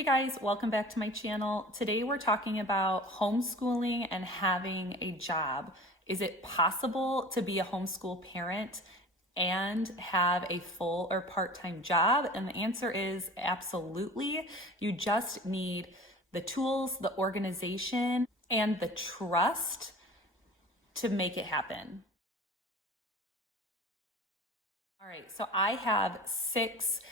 Hey guys, welcome back to my channel. Today we're talking about homeschooling and having a job. Is it possible to be a homeschool parent and have a full or part-time job? And the answer is absolutely. You just need the tools, the organization, and the trust to make it happen. All right, so I have 6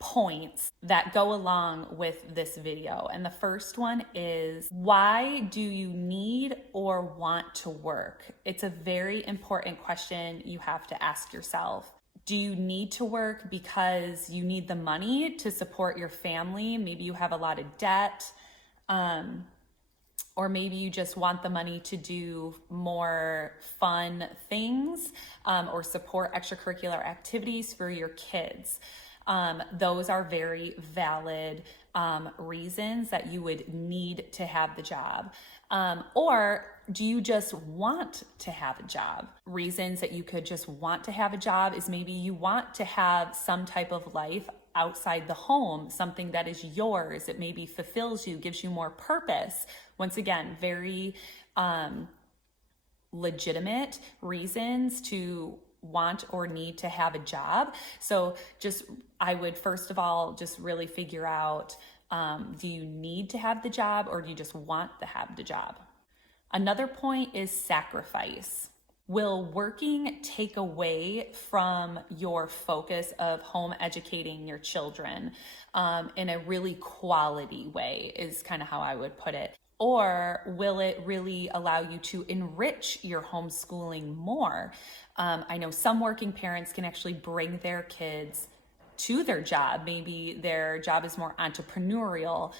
points that go along with this video. And the first one is, why do you need or want to work? It's a very important question you have to ask yourself. Do you need to work because you need the money to support your family? Maybe you have a lot of debt. Or maybe you just want the money to do more fun things or support extracurricular activities for your kids. Those are very valid reasons that you would need to have the job. Or do you just want to have a job? Reasons that you could just want to have a job is maybe you want to have some type of life outside the home, something that is yours. It maybe fulfills you, gives you more purpose. Once again, very legitimate reasons to want or need to have a job. So I would first of all just really figure out, do you need to have the job or do you just want to have the job? Another point is sacrifice. Will working take away from your focus of home educating your children in a really quality way is kind of how I would put it. Or will it really allow you to enrich your homeschooling more? I know some working parents can actually bring their kids to their job. Maybe their job is more entrepreneurial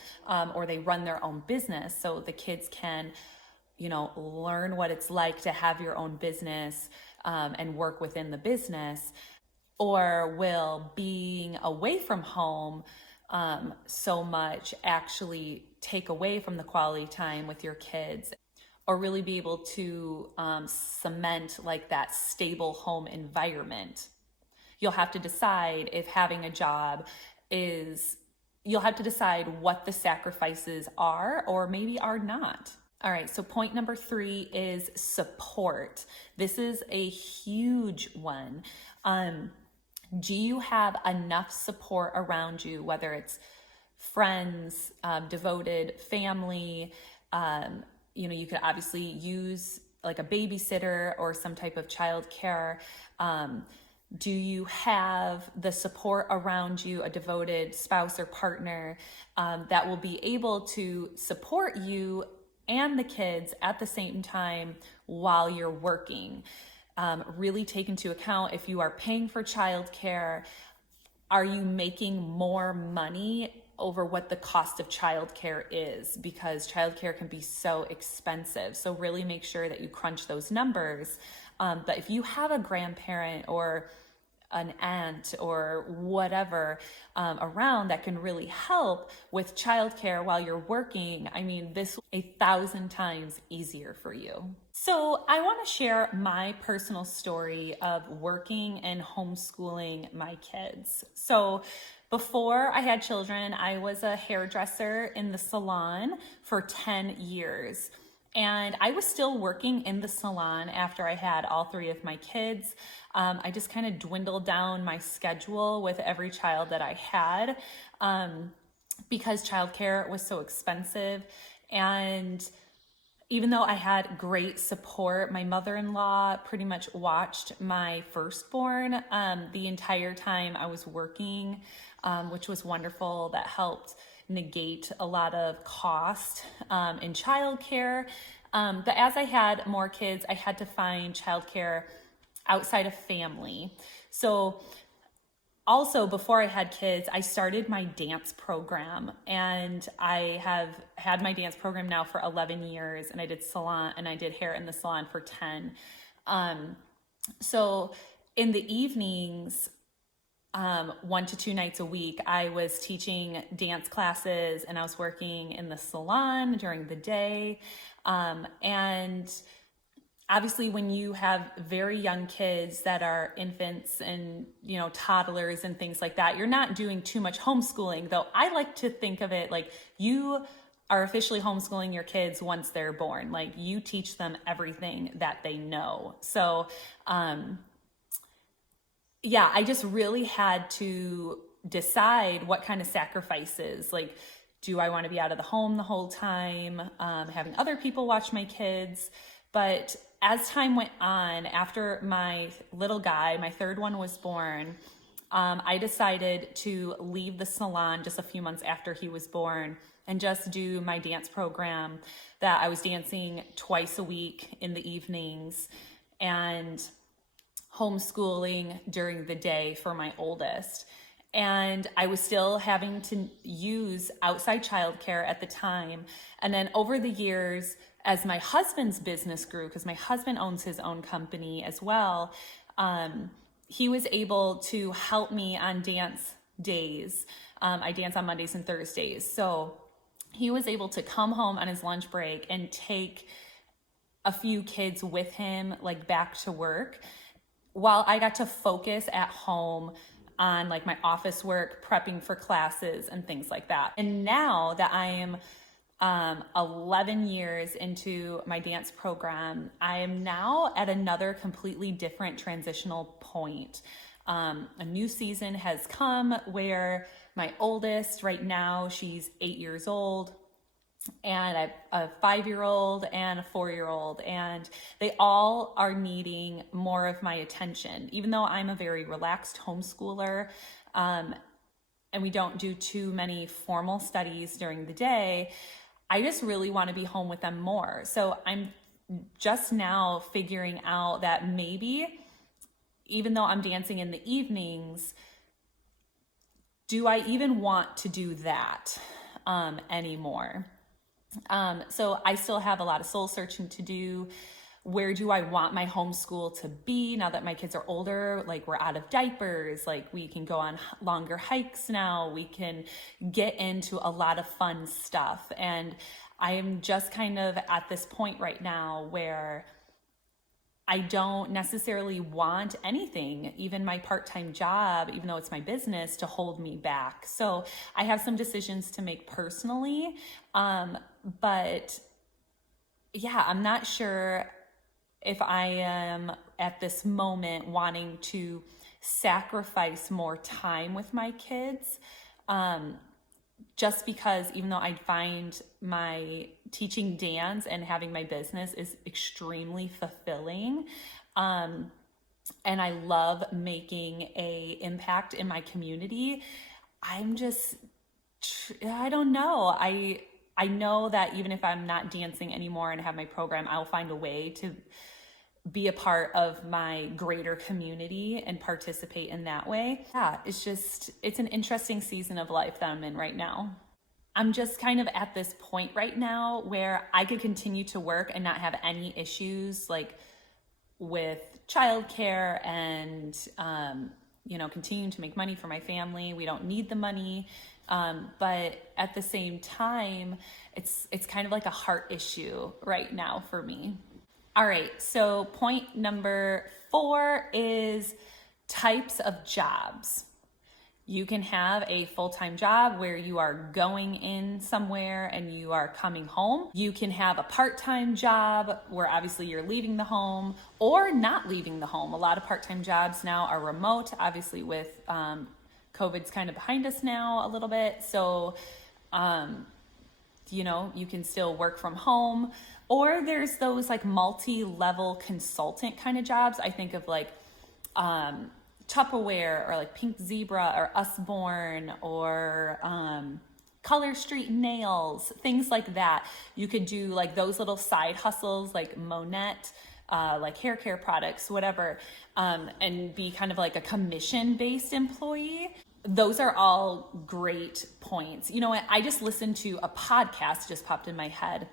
or they run their own business. So the kids can learn what it's like to have your own business and work within the business. Or will being away from home so much actually take away from the quality time with your kids, or really be able to cement like that stable home environment? You'll have to decide if having a job you'll have to decide what the sacrifices are or maybe are not. All right, so point number 3 is support. This is a huge one. Do you have enough support around you, whether it's friends, devoted family? You could obviously use like a babysitter or some type of childcare. Do you have the support around you, a devoted spouse or partner that will be able to support you and the kids at the same time while you're working? Really take into account, if you are paying for childcare, are you making more money over what the cost of childcare is? Because childcare can be so expensive. So really make sure that you crunch those numbers. But if you have a grandparent or an aunt or whatever around that can really help with childcare while you're working, this will be 1,000 times easier for you. So I want to share my personal story of working and homeschooling my kids. So before I had children, I was a hairdresser in the salon for 10 years. And I was still working in the salon after I had all 3 of my kids. I just kind of dwindled down my schedule with every child that I had because childcare was so expensive. And even though I had great support, my mother-in-law pretty much watched my firstborn the entire time I was working, which was wonderful. That helped negate a lot of cost in childcare. But as I had more kids, I had to find childcare outside of family. So also, before I had kids, I started my dance program, and I have had my dance program now for 11 years, and I did hair in the salon for 10. So in the evenings, 1 to 2 nights a week, I was teaching dance classes and I was working in the salon during the day. And obviously when you have very young kids that are infants and, toddlers and things like that, you're not doing too much homeschooling, though I like to think of it like you are officially homeschooling your kids once they're born. Like you teach them everything that they know. So, yeah, I just really had to decide what kind of sacrifices, like, do I want to be out of the home the whole time, having other people watch my kids? But as time went on, after my little guy, my third one was born, I decided to leave the salon just a few months after he was born and just do my dance program that I was dancing twice a week in the evenings and homeschooling during the day for my oldest. And I was still having to use outside childcare at the time. And then over the years, as my husband's business grew, because my husband owns his own company as well, he was able to help me on dance days. I dance on Mondays and Thursdays. So he was able to come home on his lunch break and take a few kids with him, like back to work, while I got to focus at home on like my office work, prepping for classes and things like that. And now that I am 11 years into my dance program, I am now at another completely different transitional point. A new season has come where my oldest right now, she's 8 years old, and I have a 5-year-old and a 4-year-old, and they all are needing more of my attention. Even though I'm a very relaxed homeschooler, and we don't do too many formal studies during the day, I just really want to be home with them more. So I'm just now figuring out that maybe, even though I'm dancing in the evenings, do I even want to do that anymore? So I still have a lot of soul searching to do. Where do I want my homeschool to be now that my kids are older? Like, we're out of diapers, like we can go on longer hikes now, we can get into a lot of fun stuff. And I am just kind of at this point right now where I don't necessarily want anything, even my part-time job, even though it's my business, to hold me back. So I have some decisions to make personally, but yeah, I'm not sure if I am at this moment wanting to sacrifice more time with my kids, just because even though I find my teaching dance and having my business is extremely fulfilling, and I love making a impact in my community, I'm just, I don't know. I know that even if I'm not dancing anymore and have my program, I'll find a way to be a part of my greater community and participate in that way. Yeah, it's an interesting season of life that I'm in right now. I'm just kind of at this point right now where I could continue to work and not have any issues like with childcare and, continuing to make money for my family. We don't need the money. But at the same time, it's kind of like a heart issue right now for me. All right, so point number 4 is types of jobs. You can have a full-time job where you are going in somewhere and you are coming home. You can have a part-time job where obviously you're leaving the home or not leaving the home. A lot of part-time jobs now are remote, obviously with COVID's kind of behind us now a little bit. So, you can still work from home. Or there's those like multi-level consultant kind of jobs. I think of like Tupperware or like Pink Zebra or Usbourne or Color Street Nails, things like that. You could do like those little side hustles like Monette, like hair care products, whatever, and be kind of like a commission-based employee. Those are all great points. You know what? I just listened to a podcast, just popped in my head.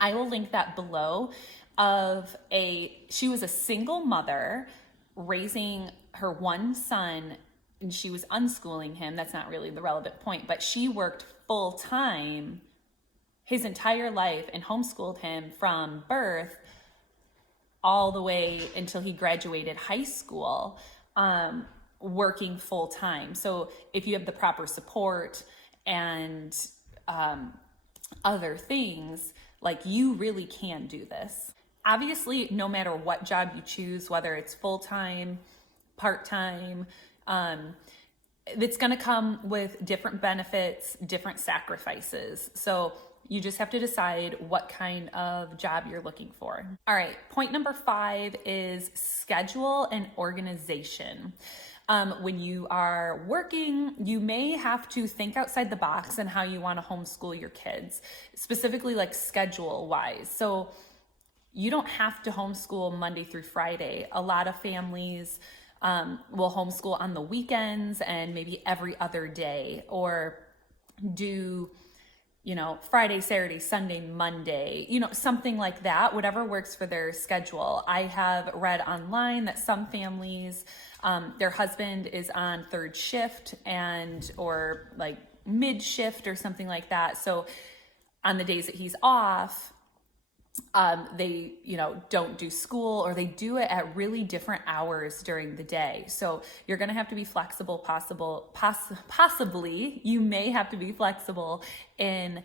I will link that below she was a single mother raising her one son, and she was unschooling him. That's not really the relevant point, but she worked full time his entire life and homeschooled him from birth all the way until he graduated high school, working full time. So if you have the proper support and other things, like, you really can do this. Obviously, no matter what job you choose, whether it's full-time, part-time, it's going to come with different benefits, different sacrifices. So you just have to decide what kind of job you're looking for. All right, point number 5 is schedule and organization. When you are working, you may have to think outside the box on how you want to homeschool your kids, specifically like schedule wise. So you don't have to homeschool Monday through Friday. A lot of families will homeschool on the weekends and maybe every other day, or do, Friday, Saturday, Sunday, Monday, something like that, whatever works for their schedule. I have read online that some families, their husband is on third shift or like mid shift or something like that. So on the days that he's off, they, don't do school, or they do it at really different hours during the day. So you're going to have to be flexible, possibly you may have to be flexible in,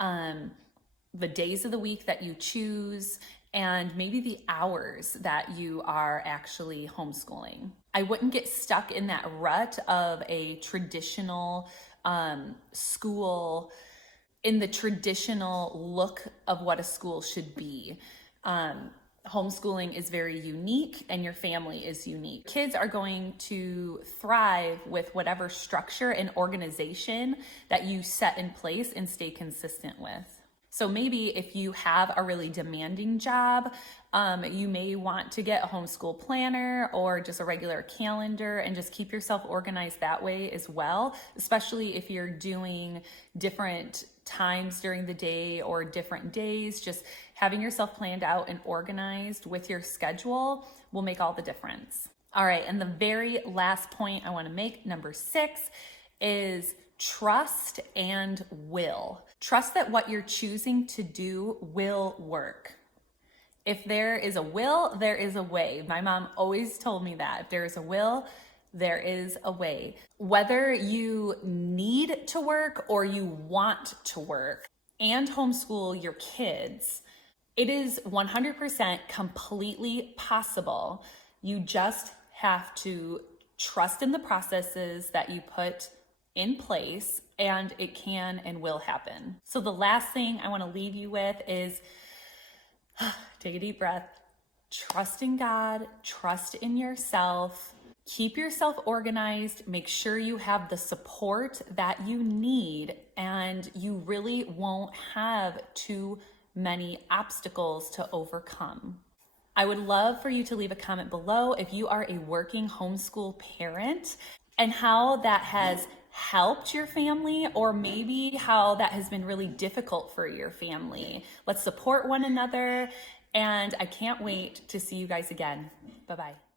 the days of the week that you choose, and maybe the hours that you are actually homeschooling. I wouldn't get stuck in that rut of a traditional, school, in the traditional look of what a school should be. Homeschooling is very unique, and your family is unique. Kids are going to thrive with whatever structure and organization that you set in place and stay consistent with. So maybe if you have a really demanding job, you may want to get a homeschool planner or just a regular calendar, and just keep yourself organized that way as well, especially if you're doing different times during the day or different days. Just having yourself planned out and organized with your schedule will make all the difference. All right, and the very last point I want to make, number 6, is trust and will. Trust that what you're choosing to do will work. If there is a will, there is a way. My mom always told me that. If there is a will, there is a way. Whether you need to work or you want to work and homeschool your kids, it is 100% completely possible. You just have to trust in the processes that you put in place, and it can and will happen. So the last thing I want to leave you with is take a deep breath, trust in God, trust in yourself, keep yourself organized, make sure you have the support that you need, and you really won't have too many obstacles to overcome. I would love for you to leave a comment below if you are a working homeschool parent and how that has helped your family, or maybe how that has been really difficult for your family. Let's support one another, and I can't wait to see you guys again. Bye-bye.